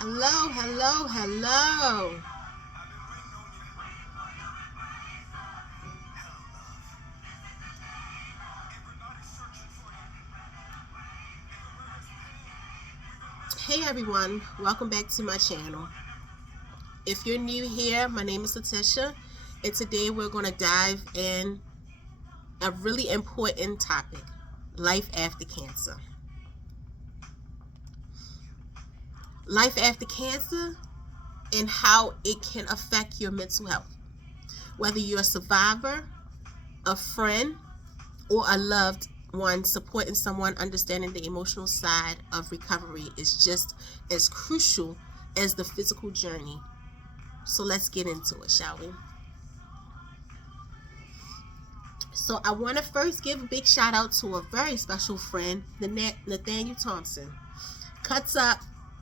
Hello, hello, hello. Hey everyone, welcome back to my channel. If you're new here, my name is Letitia, and today we're going to dive in a really important topic, life after cancer. Life after cancer and how it can affect your mental health. Whether you're a survivor, a friend, or a loved one, supporting someone understanding the emotional side of recovery is just as crucial as the physical journey. So let's get into it, shall we? So I want to first give a big shout out to a very special friend, Nathaniel Thompson. Cuts Up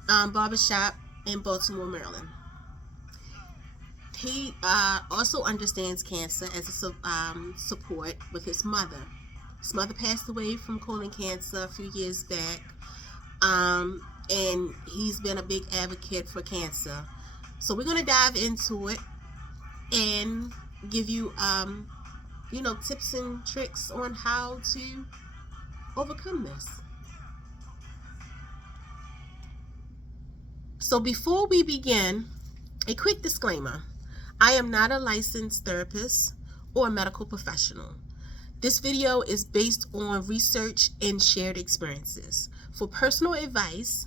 Barbershop in Baltimore, Maryland. He also understands cancer as a support with his mother. His mother passed away from colon cancer a few years back, and he's been a big advocate for cancer. So we're going to dive into it and give you, tips and tricks on how to overcome this. So before we begin, a quick disclaimer. I am not a licensed therapist or a medical professional. This video is based on research and shared experiences. For personal advice,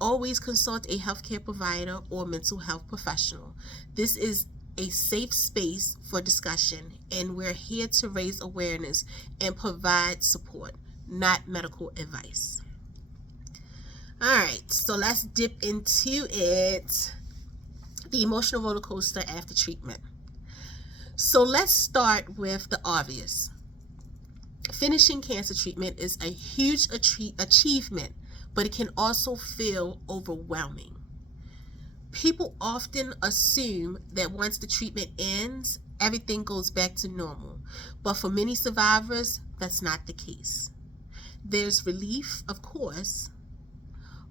always consult a healthcare provider or mental health professional. This is a safe space for discussion, and we're here to raise awareness and provide support, not medical advice. All right, so let's dip into it. The emotional roller coaster after treatment. So let's start with the obvious. Finishing cancer treatment is a huge achievement, but it can also feel overwhelming. People often assume that once the treatment ends, everything goes back to normal. But for many survivors, that's not the case. There's relief, of course,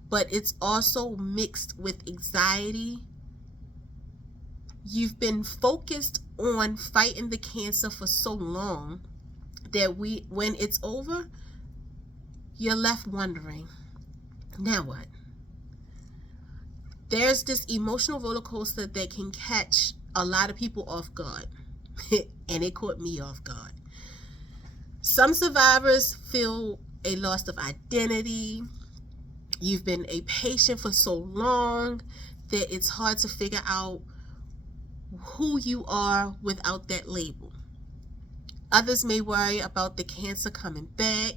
but it's also mixed with anxiety. You've been focused on fighting the cancer for so long that when it's over, you're left wondering, now what? There's this emotional roller coaster that can catch a lot of people off guard, and it caught me off guard. Some survivors feel a loss of identity. You've been a patient for so long that it's hard to figure out who you are without that label. Others may worry about the cancer coming back,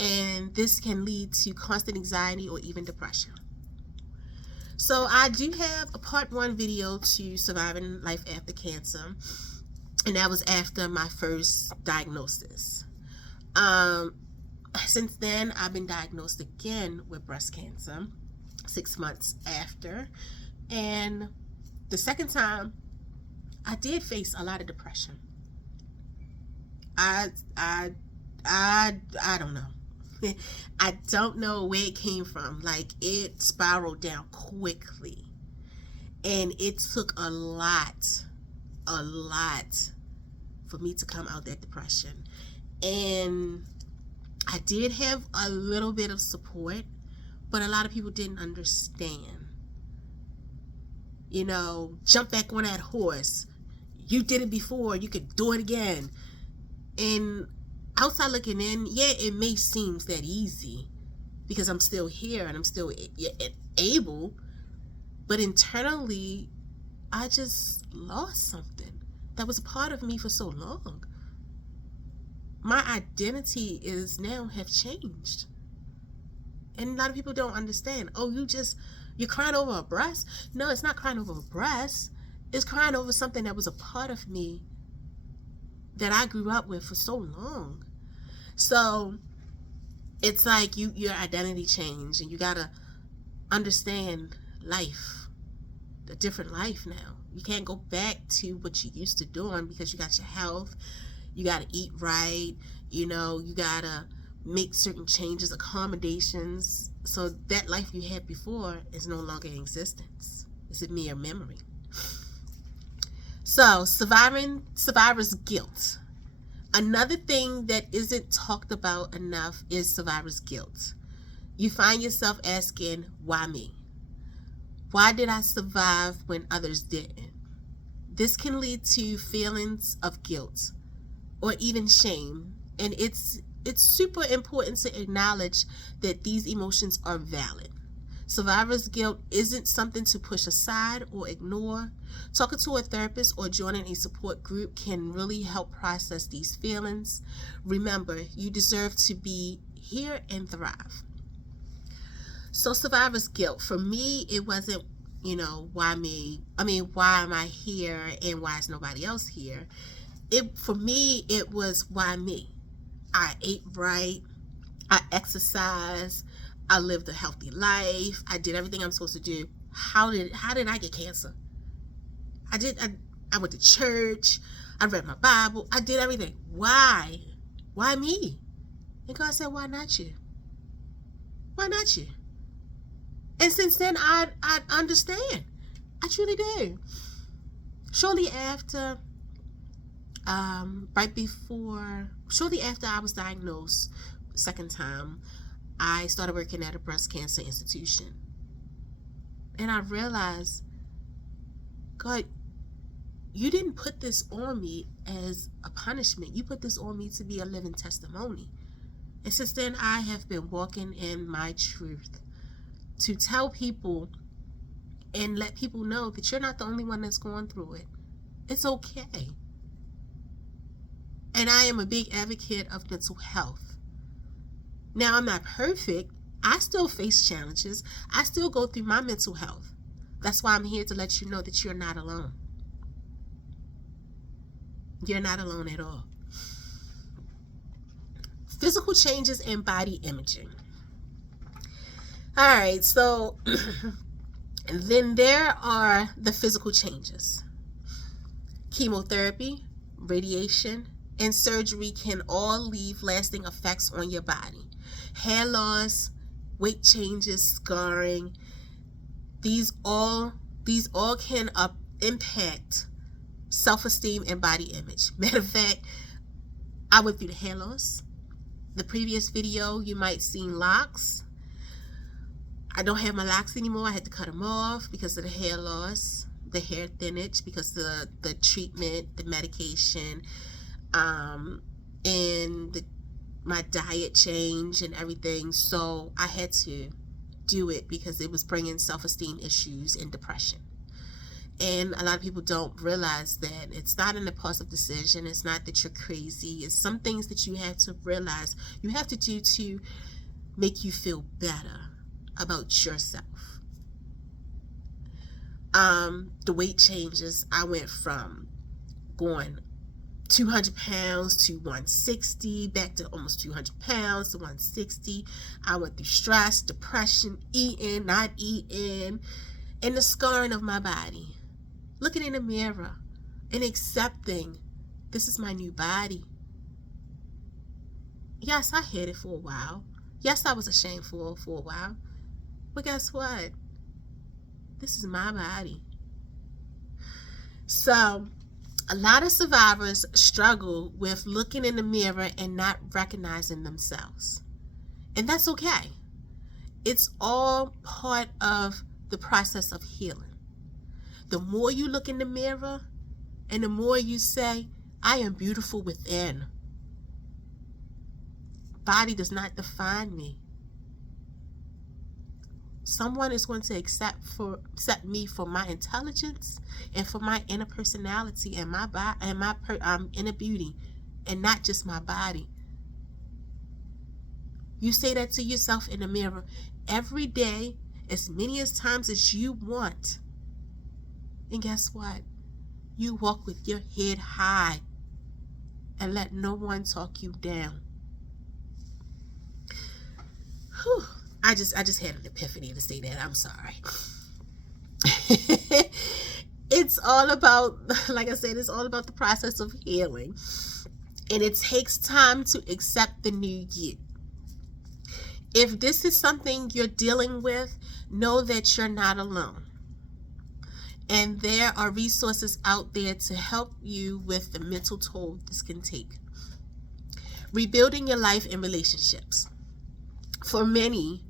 and this can lead to constant anxiety or even depression. So I do have a part 1 video to surviving life after cancer, and that was after my first diagnosis. Since then, I've been diagnosed again with breast cancer 6 months after, and the second time I did face a lot of depression. I don't know. I don't know where it came from. Like, it spiraled down quickly, and it took a lot for me to come out that depression. And I did have a little bit of support, but a lot of people didn't understand. Jump back on that horse. You did it before, you could do it again. And outside looking in, yeah, it may seem that easy because I'm still here and I'm still able, but internally, I just lost something that was a part of me for so long. My identity is now have changed. And a lot of people don't understand. Oh, you're crying over a breast? No, it's not crying over a breast. It's crying over something that was a part of me that I grew up with for so long. So it's like your identity changed, and you gotta understand life, a different life now. You can't go back to what you used to doing because you got your health. You gotta eat right. You gotta make certain changes, accommodations, so that life you had before is no longer in existence. It's a mere memory. So, survivor's guilt. Another thing that isn't talked about enough is survivor's guilt. You find yourself asking, why me? Why did I survive when others didn't? This can lead to feelings of guilt or even shame, and it's super important to acknowledge that these emotions are valid. Survivor's guilt isn't something to push aside or ignore. Talking to a therapist or joining a support group can really help process these feelings. Remember, you deserve to be here and thrive. So survivor's guilt, for me, it wasn't, why me? Why am I here and why is nobody else here? For me, it was why me? I ate right, I exercised, I lived a healthy life, I did everything I'm supposed to do. How did I get cancer? I went to church, I read my Bible, I did everything. Why? Why me? And God said, why not you? Why not you? And since then, I understand. I truly do. Shortly after I was diagnosed second time, I started working at a breast cancer institution. And I realized, God, you didn't put this on me as a punishment. You put this on me to be a living testimony. And since then, I have been walking in my truth to tell people and let people know that you're not the only one that's going through it. It's okay. And I am a big advocate of mental health. Now, I'm not perfect. I still face challenges. I still go through my mental health. That's why I'm here to let you know that you're not alone. You're not alone at all. Physical changes in body imaging. All right, so then there are the physical changes. Chemotherapy, radiation, and surgery can all leave lasting effects on your body. Hair loss, weight changes, scarring, these all can impact self-esteem and body image. Matter of fact, I went through the hair loss. The previous video, you might seen locks. I don't have my locks anymore. I had to cut them off because of the hair loss, the hair thinnage, because the treatment, the medication, and my diet change and everything. So I had to do it because it was bringing self-esteem issues and depression. And a lot of people don't realize that it's not an impulsive decision. It's not that you're crazy. It's some things that you have to realize you have to do to make you feel better about yourself. The weight changes. I went from going 200 pounds to 160, back to almost 200 pounds to 160. I went through stress, depression, eating, not eating, and the scarring of my body. Looking in the mirror and accepting this is my new body. Yes, I hid it for a while. Yes, I was ashamed for a while. But guess what? This is my body. So, a lot of survivors struggle with looking in the mirror and not recognizing themselves. And that's okay. It's all part of the process of healing. The more you look in the mirror and the more you say, I am beautiful within. Body does not define me. Someone is going to accept me for my intelligence and for my inner personality and my body and my inner beauty, and not just my body. You say that to yourself in the mirror every day, as many as times as you want. And guess what? You walk with your head high and let no one talk you down. Whew. I just had an epiphany to say that. I'm sorry. It's all about, like I said, it's all about the process of healing. And it takes time to accept the new you. If this is something you're dealing with, know that you're not alone. And there are resources out there to help you with the mental toll this can take. Rebuilding your life and relationships. For many,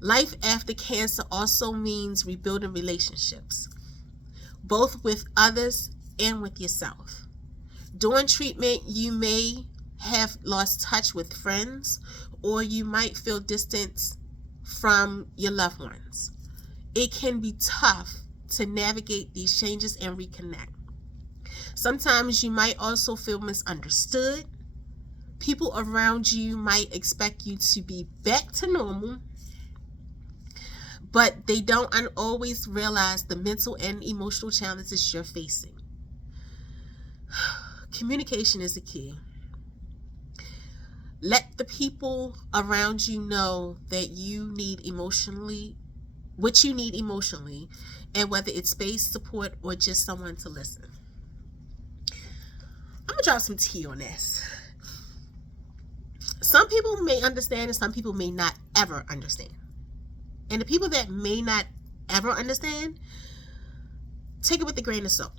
life after cancer also means rebuilding relationships, both with others and with yourself. During treatment, you may have lost touch with friends, or you might feel distance from your loved ones. It can be tough to navigate these changes and reconnect. Sometimes you might also feel misunderstood. People around you might expect you to be back to normal, but they don't always realize the mental and emotional challenges you're facing. Communication is the key. Let the people around you know that you need emotionally, what you need emotionally, and whether it's space, support, or just someone to listen. I'm gonna drop some tea on this. Some people may understand and some people may not ever understand. And the people that may not ever understand, take it with a grain of salt.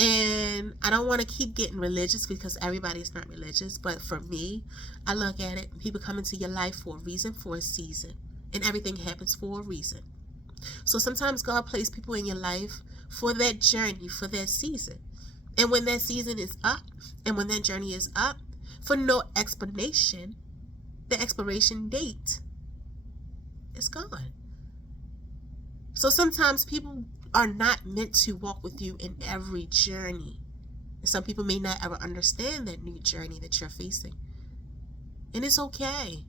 And I don't want to keep getting religious because everybody's not religious, but for me, I look at it, people come into your life for a reason, for a season, and everything happens for a reason. So sometimes God placed people in your life for that journey, for that season. And when that season is up, and when that journey is up, for no explanation, the expiration date is gone. So sometimes people are not meant to walk with you in every journey. And some people may not ever understand that new journey that you're facing. And it's okay.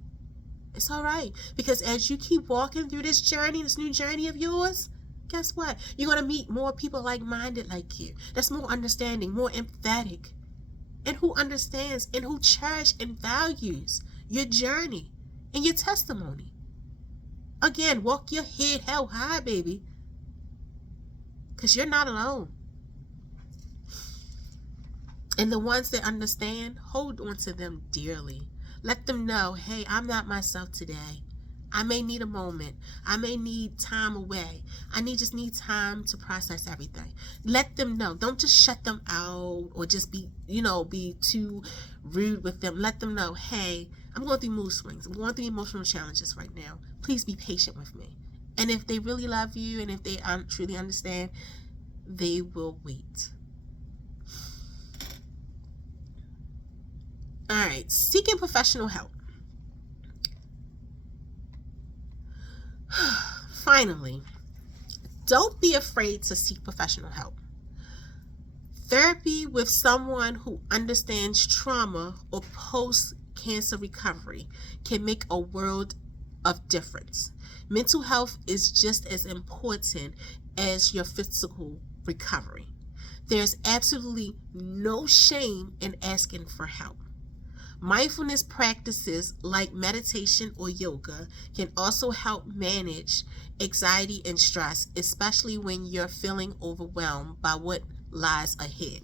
It's all right. Because as you keep walking through this journey, this new journey of yours, guess what? You're going to meet more people like-minded like you. That's more understanding, more empathetic, and who understands and who cherishes and values your journey and your testimony. Again, walk your head held high, baby. Because you're not alone. And the ones that understand, hold on to them dearly. Let them know, hey, I'm not myself today. I may need a moment. I may need time away. I just need time to process everything. Let them know. Don't just shut them out or just be too rude with them. Let them know, hey, I'm going through mood swings. I'm going through emotional challenges right now. Please be patient with me. And if they really love you and if they truly understand, they will wait. All right, seeking professional help. Finally, don't be afraid to seek professional help. Therapy with someone who understands trauma or post-cancer recovery can make a world of difference. Mental health is just as important as your physical recovery. There's absolutely no shame in asking for help. Mindfulness practices like meditation or yoga can also help manage anxiety and stress, especially when you're feeling overwhelmed by what lies ahead.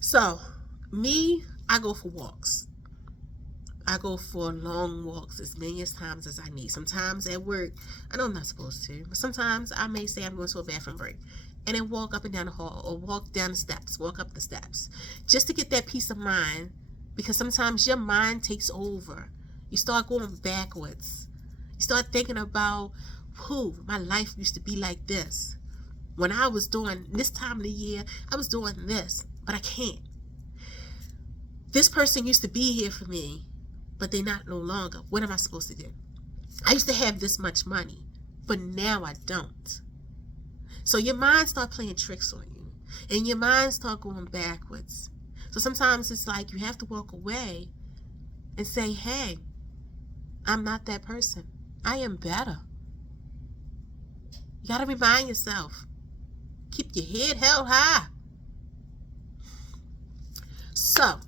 So, I go for walks. I go for long walks as many times as I need. Sometimes at work, I know I'm not supposed to, but sometimes I may say I'm going to a bathroom break and then walk up and down the hall or walk down the steps, walk up the steps, just to get that peace of mind, because sometimes your mind takes over. You start going backwards. You start thinking about, my life used to be like this. When I was doing this time of the year, I was doing this, but I can't. This person used to be here for me, but they're not no longer. What am I supposed to do? I used to have this much money, but now I don't. So your mind start playing tricks on you, and your mind start going backwards. So sometimes it's like you have to walk away and say, hey, I'm not that person. I am better. You got to remind yourself. Keep your head held high. So,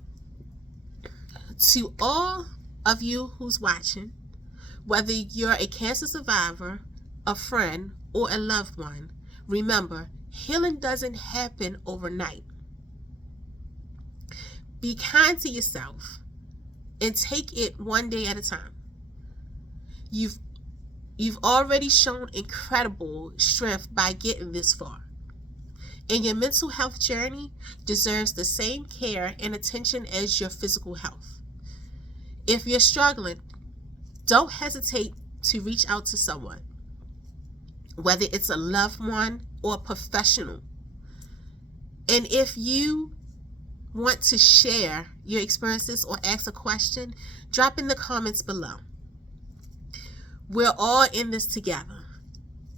to all of you who's watching, whether you're a cancer survivor, a friend, or a loved one, remember, healing doesn't happen overnight. Be kind to yourself and take it one day at a time. You've already shown incredible strength by getting this far. And your mental health journey deserves the same care and attention as your physical health. If you're struggling, don't hesitate to reach out to someone, whether it's a loved one or a professional. And if you want to share your experiences or ask a question, drop in the comments below. We're all in this together.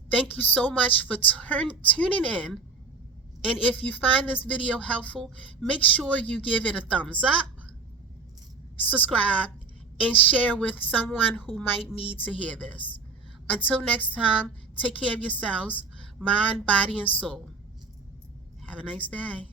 Thank you so much for tuning in. And if you find this video helpful, make sure you give it a thumbs up, subscribe, and share with someone who might need to hear this. Until next time, take care of yourselves, mind, body, and soul. Have a nice day.